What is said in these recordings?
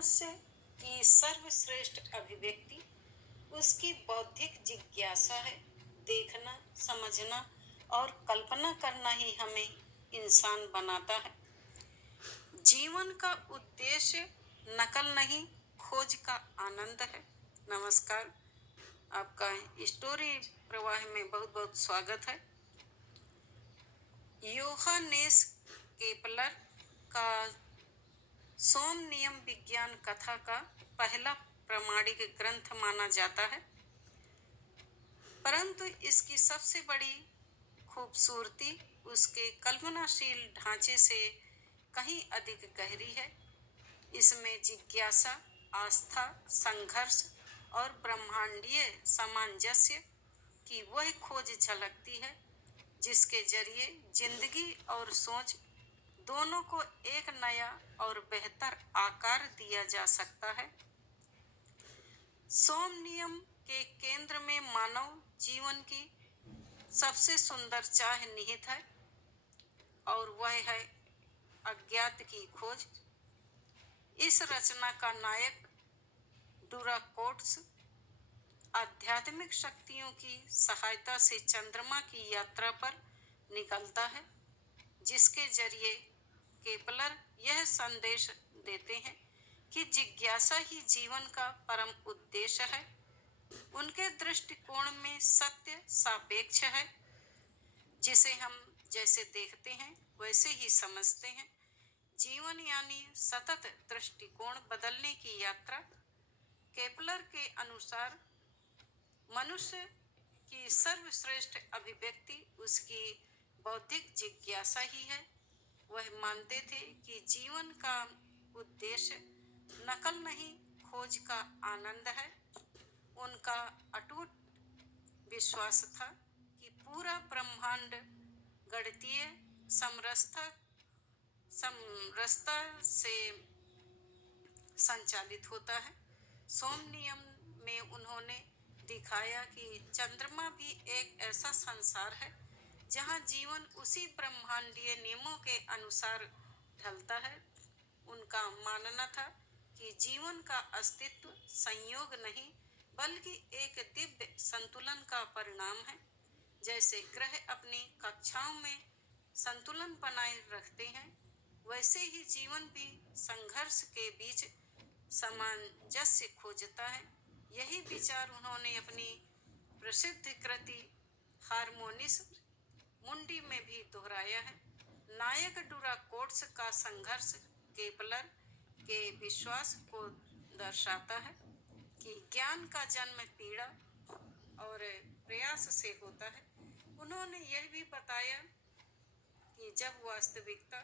मनुष्य की सर्वश्रेष्ठ अभिव्यक्ति उसकी बौद्धिक जिज्ञासा है। देखना, समझना और कल्पना करना ही हमें इंसान बनाता है। जीवन का उद्देश्य नकल नहीं, खोज का आनंद है। नमस्कार, आपका स्टोरी प्रवाह में बहुत बहुत स्वागत है। योहानेस केपलर का सोम नियम विज्ञान कथा का पहला प्रामाणिक ग्रंथ माना जाता है, परंतु इसकी सबसे बड़ी खूबसूरती उसके कल्पनाशील ढांचे से कहीं अधिक गहरी है। इसमें जिज्ञासा, आस्था, संघर्ष और ब्रह्मांडीय सामंजस्य की वह खोज झलकती है जिसके जरिए जिंदगी और सोच दोनों को एक नया और बेहतर आकार दिया जा सकता है। सोम नियम के केंद्र में मानव जीवन की सबसे सुंदर चाह निहित है और वह है अज्ञात की खोज। इस रचना का नायक डुराकोट्स आध्यात्मिक शक्तियों की सहायता से चंद्रमा की यात्रा पर निकलता है, जिसके जरिए केपलर यह संदेश देते हैं कि जिज्ञासा ही जीवन का परम उद्देश्य है। उनके दृष्टिकोण में सत्य सापेक्ष है, जिसे हम जैसे देखते हैं वैसे ही समझते हैं। जीवन यानी सतत दृष्टिकोण बदलने की यात्रा। केपलर के अनुसार मनुष्य की सर्वश्रेष्ठ अभिव्यक्ति उसकी बौद्धिक जिज्ञासा ही है। वह मानते थे कि जीवन का उद्देश्य नकल नहीं, खोज का आनंद है। उनका अटूट विश्वास था कि पूरा ब्रह्मांड गणितीय समरसता से संचालित होता है। सोम नियम में उन्होंने दिखाया कि चंद्रमा भी एक ऐसा संसार है जहाँ जीवन उसी ब्रह्मांडीय नियमों के अनुसार ढलता है। उनका मानना था कि जीवन का अस्तित्व संयोग नहीं बल्कि एक दिव्य संतुलन का परिणाम है। जैसे ग्रह अपनी कक्षाओं में संतुलन बनाए रखते हैं, वैसे ही जीवन भी संघर्ष के बीच सामंजस्य खोजता है। यही विचार उन्होंने अपनी प्रसिद्ध कृति हार्मोनिस मुंडी में भी दोहराया है। नायक डुराकोट्स का संघर्ष केपलर के विश्वास को दर्शाता है कि ज्ञान का जन्म पीड़ा और प्रयास से होता है। उन्होंने यह भी बताया कि जब वास्तविकता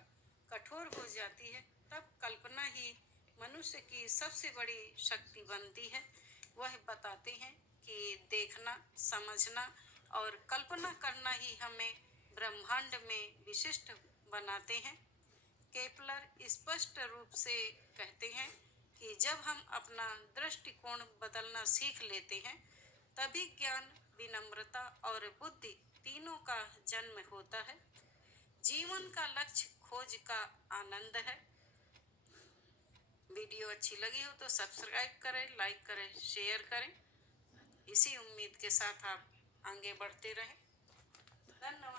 कठोर हो जाती है तब कल्पना ही मनुष्य की सबसे बड़ी शक्ति बनती है। वह बताते हैं कि देखना, समझना और कल्पना करना ही हमें ब्रह्मांड में विशिष्ट बनाते हैं। केपलर स्पष्ट रूप से कहते हैं कि जब हम अपना दृष्टिकोण बदलना सीख लेते हैं तभी ज्ञान, विनम्रता और बुद्धि तीनों का जन्म होता है। जीवन का लक्ष्य खोज का आनंद है। वीडियो अच्छी लगी हो तो सब्सक्राइब करें, लाइक करें, शेयर करें। इसी उम्मीद के साथ आप आगे बढ़ते रहें। धन्यवाद।